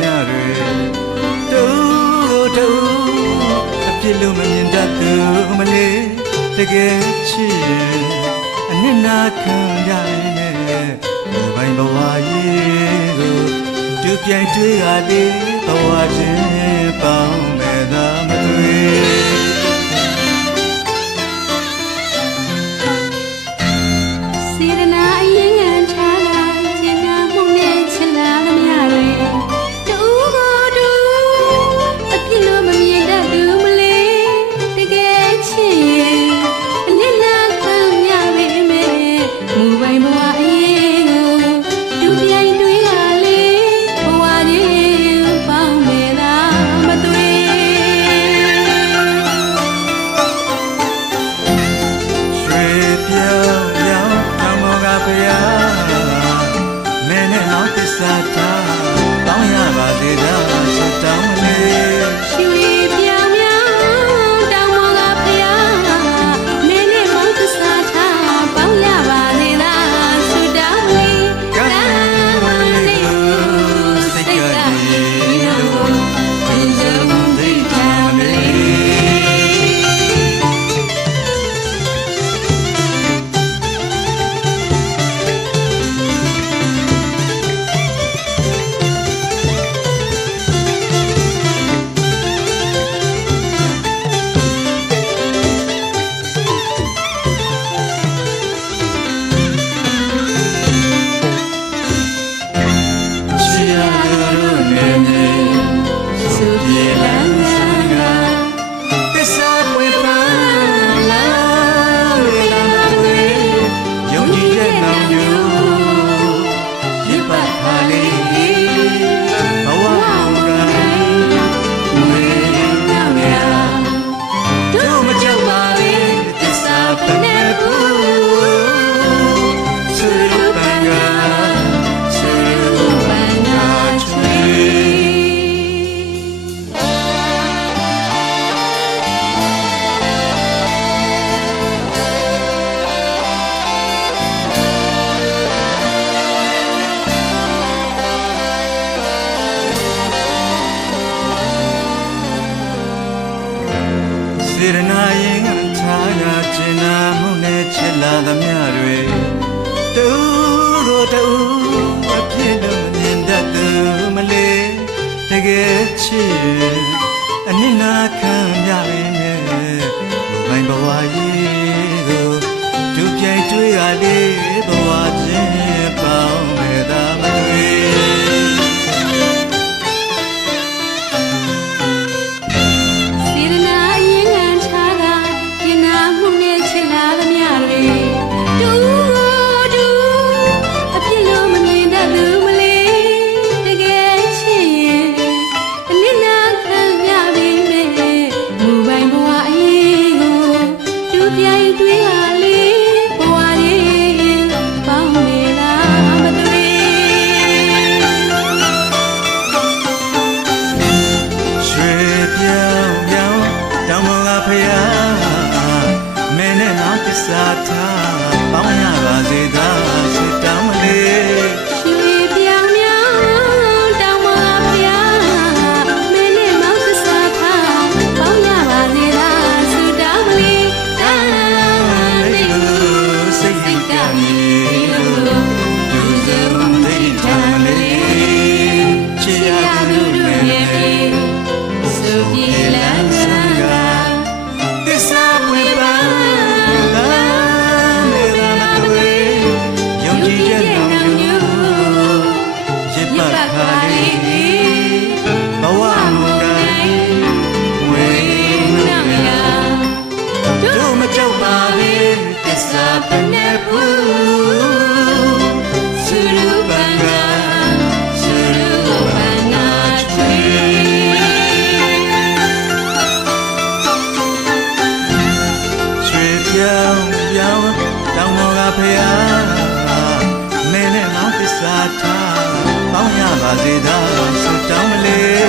များတွေတူတူအပြစ်လို့မမြင်တတ်သူမလေးတကယ်ချစ်ရင်အနစ်နာခံရရင်ဘိုင်းဘဝရေးကိုသူပြိုင်တွေးရလေဘဝချင်းပေါင်းမဲ့သာမတွေ့စေရနာရင်ထားရကျင်နာမှုနဲ့ချစ်လာသမျှတွေတူတူအပြည့်လို့မြင်တတ်သူမလေးတကယ်ချစ်ရင်အနစ်နာခံရရင်ဘိုင်းဘဝရေးကိုသူပြိုင်တွေးရလေဘဝချင်းပေါင်းမဲ့သာမတွေ့စာထားပေါင်းရပါစေသာရှိတောင်းမလေးရွှေပြောင်မြောင်တောင်းမဖျားမင်းနဲ့မောင်ကစားထားပေါင်းရပါစေသာရှိတောင်းမလေးတာနေလို့စိတ်ကမြည်လို့ဒုစရုံဒိဋ္ဌာလေးချစ်ရသူတို့ရဲ့စုပြေလန်းစံကသစ္စာပွင့်ပါတောင်းတော်ကဖျားမင်းနဲ့မောင်သစ္စာထားပေါင်းရပါစေသာဆုတောင်းမလေး